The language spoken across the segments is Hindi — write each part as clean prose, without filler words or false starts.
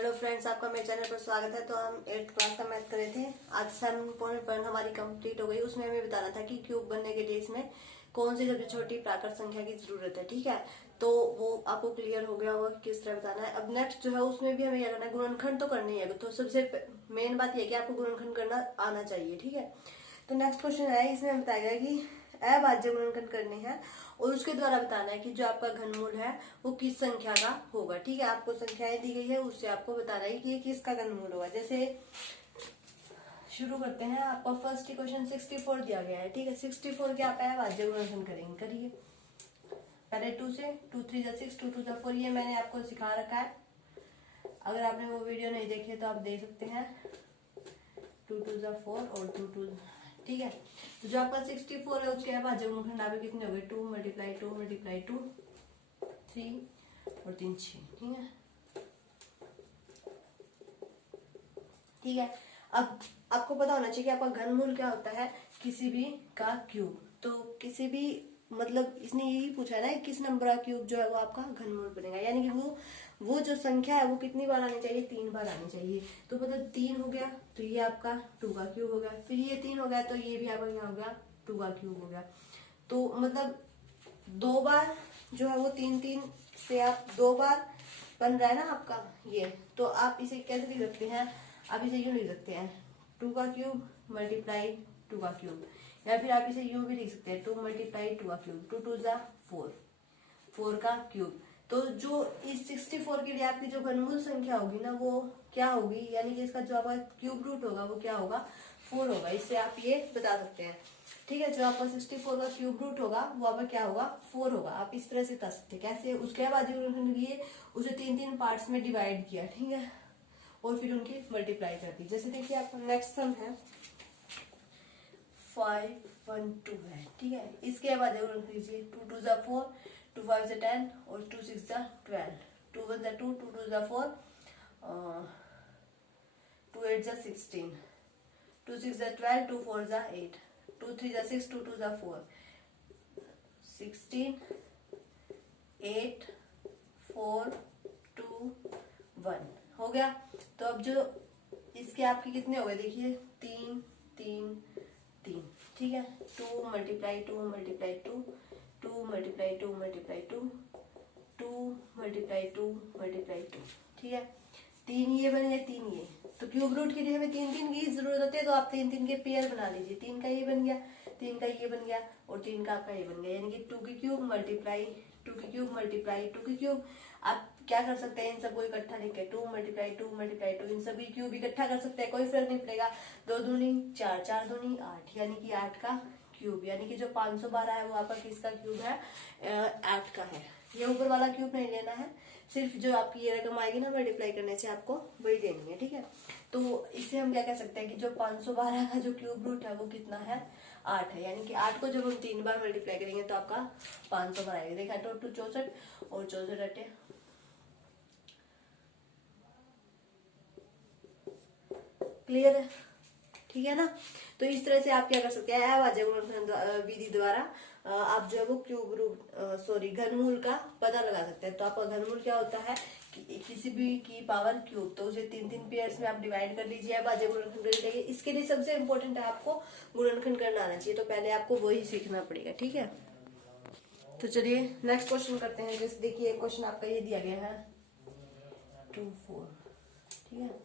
हेलो फ्रेंड्स, आपका मेरे चैनल पर स्वागत है। तो हम 8th क्लास का मैथ कर रहे थे। आज 7.1 हमारी कंप्लीट हो गई। उसमें हमें बताना था कि क्यूब बनने के लिए इसमें कौन सी सबसे छोटी प्राकृत संख्या की जरूरत है। ठीक है, तो वो आपको क्लियर हो गया होगा कि किस तरह बताना है। अब नेक्स्ट जो है उसमें भी हमें क्या करना है, गुणनखंड तो करनी है। तो सबसे मेन बात यह है कि आपको गुणनखंड करना आना चाहिए। ठीक है, तो नेक्स्ट क्वेश्चन है, इसमें बताया गया कि अभाज्य गुणनखंड करनी है और उसके द्वारा बताना है कि जो आपका घनमूल है वो किस संख्या का होगा। ठीक है, आपको संख्याएं दी गई है, उससे आपको बताना है कि ये किसका घनमूल होगा। जैसे शुरू करते हैं। आपका फर्स्ट क्वेश्चन 64 दिया गया है। ठीक है, 64 के आप अभाज्य गुणनखंड करेंगे। करिए पहले 2 से 2 3 जा 6 2 2 जा 4। ये मैंने आपको सिखा रखा है, अगर आपने वो वीडियो नहीं देखी तो आप देख सकते हैं। 2 2 जा 4 और 2 2। ठीक है, तो जो आपका 64 है उसके अभाज्य गुणनखंड आपके कितने हो गए, 2 मल्टीप्लाई 2 मल्टीप्लाई 2 3 और 3 6। ठीक है, ठीक है। अब आपको पता होना चाहिए कि आपका घनमूल क्या होता है किसी भी का क्यूब। तो किसी भी मतलब इसने यही पूछा है ना, किस नंबर का क्यूब जो है वो आपका घनमूल बनेगा। यानी कि वो जो संख्या है वो कितनी बार आनी चाहिए, 3 बार आनी चाहिए। तो मतलब 3 हो गया तो ये आपका 2 का क्यूब हो गया, फिर ये 3 हो गया तो ये भी आपका क्या हो गया, 2 का क्यूब हो गया। तो मतलब 2 बार जो है वो 3 3 से आप 2 बार बन रहा है ना आपका ये। तो आप इसे कैसे लिख सकते हैं, आप इसे यूं लिख सकते हैं, 2 का क्यूब मल्टीप्लाई 2 का क्यूब। या फिर आप इसे यूं भी लिख सकते हैं, 2 मल्टीप्लाई 2 का क्यूब, 2 2 जा 4 4 का क्यूब। तो जो इस 64 के लिए आपकी जो घनमूल संख्या होगी ना वो क्या होगी, यानी कि इसका जो आपका क्यूब रूट होगा वो क्या होगा, 4 होगा। इससे आप ये बता सकते हैं। ठीक है, जो आपका 64 का क्यूब रूट होगा वो आपका क्या होगा, 4 होगा। आप इस तरह से बता सकते हैं। कैसे, उसके बाद लिए उसे 3 3 पार्ट्स में डिवाइड किया। ठीक है, और फिर उनकी मल्टीप्लाई कर दी। जैसे देखिए आपका नेक्स्ट सम है 5 1 2 है। ठीक है, इसके बाद लीजिए 2 2 जा 4 2 5 जा 10 और 2 6 जा 12 2 1 जा 2 2 2 जा 4 2 8 जा 16 2 6 जा 12 2 4 जा 8 2 3 जा 6 2 2 जा 4 16 8 4 2 1 हो गया। तो अब जो इसके आपके कितने हो गए देखिए, 3 3 3। ठीक है, 2 multiply 2 multiply 2 2 multiply 2 multiply 2 2 multiply 2 multiply 2। ठीक है, 3 ये बन गए 3 ये। तो क्यूब रूट के लिए हमें 3 3 की जरूरत होती है, तो आप 3 3 के पेयर बना लीजिए। 3 का ये बन गया, 3 का ये बन गया और 3 का आपका ये बन गया। यानी कि 2 की क्यूब मल्टीप्लाई 2 की क्यूब मल्टीप्लाई 2 की क्यूब। आप क्या कर सकते हैं, इन सबको इकट्ठा लिख के 2 मल्टीप्लाई 2 मल्टीप्लाई 2 इन सभी क्यूब इकट्ठा कर सकते हैं, कोई फर्क नहीं पड़ेगा। 2 दूनी 4 4 दूनी 8, यानी कि 8 का क्यूब। यानी कि जो 512 है वो आपका किसका क्यूब है, 8 का है। ये ऊपर वाला क्यूब नहीं लेना है, सिर्फ जो आपकी ये रकम आएगी ना मल्टीप्लाई करने से आपको वही लेनी है। ठीक है, तो इससे हम क्या कह सकते हैं कि जो 512 का जो क्यूब रूट है वो कितना है, 8 है। यानी कि 8 को जब हम 3 बार मल्टीप्लाई करेंगे तो आपका 500 आएगा। देखा, 2 2 64 और 64 अटे क्लियर है। ठीक है ना, तो इस तरह से आप क्या कर सकते हैं, अभाज्य गुणनखंड विधि द्वारा आप जो है वो क्यूब रूट घनमूल का पता लगा सकते हैं। तो आपका घनमूल क्या होता है कि किसी भी की पावर क्यूब, तो उसे 3 3 पेयर्स में आप डिवाइड कर लीजिए, अभाज्य गुणनखंड कर लीजिए। इसके लिए सबसे इंपॉर्टेंट है आपको गुणनखंड करना आना चाहिए, तो पहले आपको वही सीखना पड़ेगा। ठीक है, तो चलिए नेक्स्ट क्वेश्चन करते हैं। जैसे देखिए क्वेश्चन आपका ये दिया गया है 2 4। ठीक है,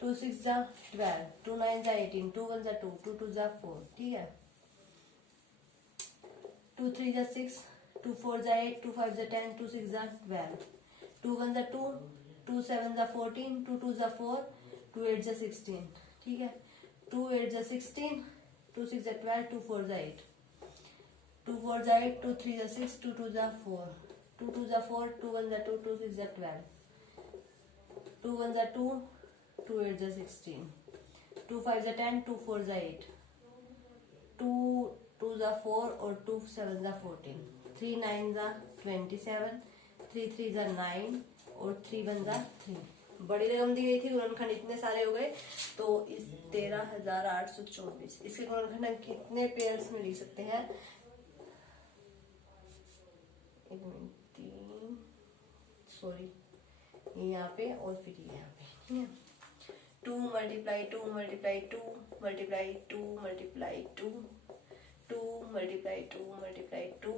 2 6 जा 12 2 9 जा 18 2 1 जा 2 2 2 जा 4। ठीक है, 2 3 जा 6 2 4 जा 8 2 5 जा 10 2 6 जा 12 2 1 जा 2 2 7 जा 14 2 2 जा 4 2 8 जा 16। ठीक है, 2 8 जा 16 2 6 जा 12 2 4 जा 8 2 4 जा 8 2 3 जा 6 2 2 जा 4 2 2 जा 4 2 1 जा 2 2 6 जा 12 2 1 जा 2 2 8 जा 16 2 5 जा 10 2 4 जा 8 2 2 जा 4 और 2 7 जा 14 3 9 जा 27 3 3 जा 9 और 3 1 जा 3। बड़ी रकम दी गई थी, गुणनखंड इतने सारे हो गए। तो इस 13,824 इसके गुणनखंड हम कितने पेयर्स में लिख सकते हैं, 1 मिनट 3 सॉरी ये यहाँ पे और फिर ये यहाँ पे, ठीक है। 2 multiply 2 multiply 2 multiply 2 multiply 2 2 multiply 2 multiply 2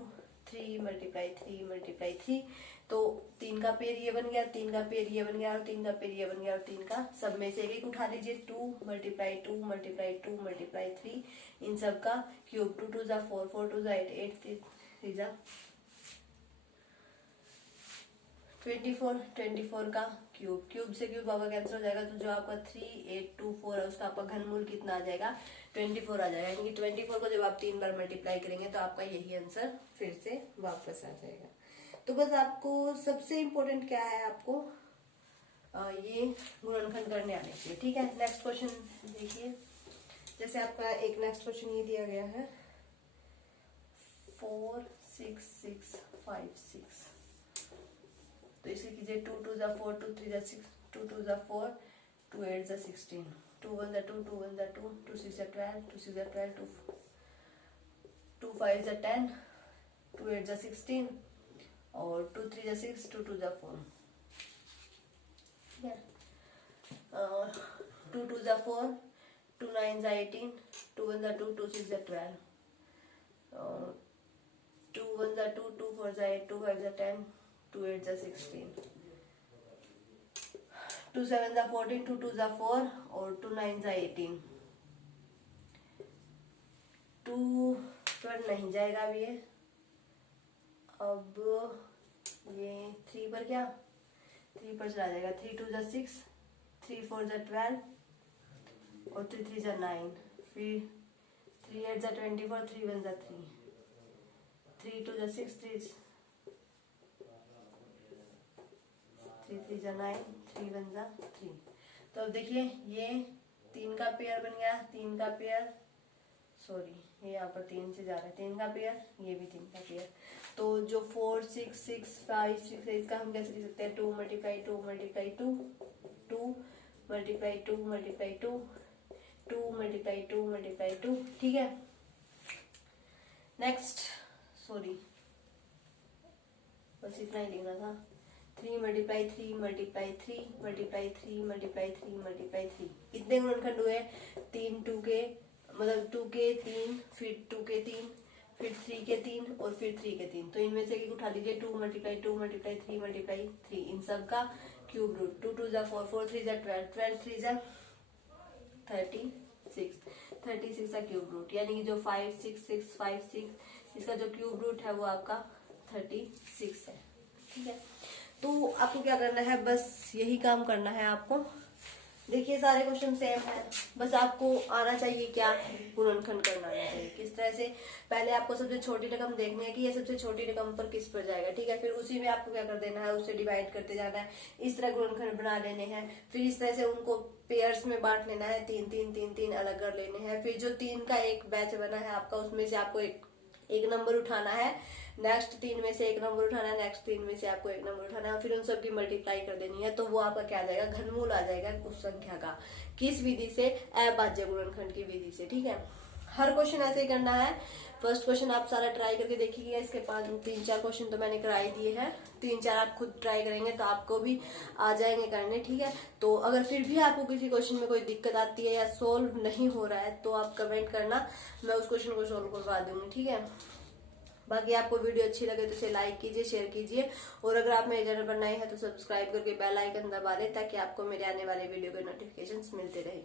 3 multiply 3 multiply 3। तो 3 का पेयर ये बन गया, 3 का पेयर ये बन गया और 3 का पेयर ये बन गया और 3 का सब में से एक उठा लीजिए। 2 मल्टीप्लाई 2 मल्टीप्लाई 2 मल्टीप्लाई 3, इन सब का क्यूब। 2 2 जा 4, 4 2 जा 8, 8 3 जा 24, 24 का क्यूब। क्यूब से क्यूब आपका कैंसिल हो जाएगा, तो जो आपका 3 8 2 4 है उसका आपका घनमूल कितना आ जाएगा, 24 आ जाएगा। यानी कि 24 को जब आप 3 बार मल्टीप्लाई करेंगे तो आपका यही आंसर फिर से वापस आ जाएगा। तो बस आपको सबसे इम्पोर्टेंट क्या है, आपको ये गुणनखंड करने आने चाहिए, ठीक है। नेक्स्ट क्वेश्चन देखिए, जैसे आपका एक नेक्स्ट क्वेश्चन ये दिया गया है 4 6 6 5 6। तो इसे कीजिए 2 2 जा 4, 2 3 जा 6, 2 2 जा 4, 2 8 जा 16, 2 1 जा 2, 2 1 जा 2, 2 6 जा 12, 2 6 जा 12, 2 5 जा 10, 2 8 जा 16 और 2 3 जा 6, 2 2 जा 4, ठीक है। 2 2 जा 4, 2 9 जा 18, 2 1 जा 2, 2 6 जा 12, 2 1 जा 2, 2 4 जा 8, 2 5 जा 10, 2 8 जा 16, 2 7 जा 14, 2 2 जा 4 और 2 9 जा 18। 2 पर नहीं जाएगा अब ये, अब ये 3 पर क्या, 3 पर चला जाएगा। 3 2 जा 6, 3 4 जा 12 और 3 3 जा 9, फिर 3 8 जा 24, 3 1 जा 3, 3 2 जा 6, 3 3 जा 9, 3 1 जा 3। तो अब देखिए ये 3 का पेयर बन गया, 3 का पेयर, सॉरी ये यहाँ पर 3 से जा रहा है, 3 का पेयर, ये भी 3 का पेयर। तो जो 4 6 6 5 6 है इसका हम कैसे लिख सकते हैं, 2 multiply 2 multiply 2, 2 multiply 2 multiply 2, 2 multiply 2 multiply 2, ठीक है। नेक्स्ट, सॉरी बस इतना ही लिखना था। 3 multiply 3 multiply 3 multiply 3 multiply 3 multiply 3, इतने गुणनखंड हुए। 3 2 के मतलब 2 के 3, फिर 2 के 3, फिर 3 के 3 और फिर 3 के 3। तो इनमें से एक उठा लीजिए। 2 मल्टीप्लाई 2 मल्टीप्लाई 3 मल्टीप्लाई 3, इन सब का क्यूब रूट। 2 2 जा 4, 4 3 जा 12, 12 3 जा 36, 36 का क्यूब रूट। यानी कि जो 5 6 6 5 6 इसका जो क्यूब रूट है वो आपका 36 है, ठीक है। तो आपको क्या करना है, बस यही काम करना है आपको। देखिए सारे क्वेश्चन सेम है, बस आपको आना चाहिए क्या, गुणनखंड करना आना चाहिए। किस तरह से, पहले आपको सबसे छोटी रकम देखनी है कि ये सबसे छोटी रकम पर किस पर जाएगा, ठीक है। फिर उसी में आपको क्या कर देना है, उससे डिवाइड करते जाना है। इस तरह गुणनखंड बना लेने हैं, फिर इस तरह से उनको पेयर्स में बांट लेना है, 3 3 3 3 अलग कर लेने हैं। फिर जो 3 का एक बैच बना है आपका, उसमें से आपको एक नंबर उठाना है, नेक्स्ट 3 में से एक नंबर उठाना है, नेक्स्ट 3 में से आपको एक नंबर उठाना है, फिर उन सब की मल्टीप्लाई कर देनी है। तो वो आपका क्या आ जाएगा, घनमूल आ जाएगा उस संख्या का। किस विधि से, अभाज्य गुणनखंड की विधि से, ठीक है। हर क्वेश्चन ऐसे ही करना है। फर्स्ट क्वेश्चन आप सारा ट्राई करके देखिएगा, इसके 3 4 क्वेश्चन तो मैंने कराई दिए हैं, 3 4 आप खुद ट्राई करेंगे तो आपको भी आ जाएंगे करने, ठीक है। तो अगर फिर भी आपको किसी क्वेश्चन में कोई दिक्कत आती है या सोल्व नहीं हो रहा है तो आप कमेंट करना, मैं उस क्वेश्चन को सोल्व करवा दूंगी, ठीक है। बाकी आपको वीडियो अच्छी लगे तो इसे लाइक कीजिए, शेयर कीजिए, और अगर आप मेरे चैनल पर नए हैं तो सब्सक्राइब करके बेल आइकन दबा लें ताकि आपको मेरे आने वाले वीडियो के नोटिफिकेशंस मिलते रहे।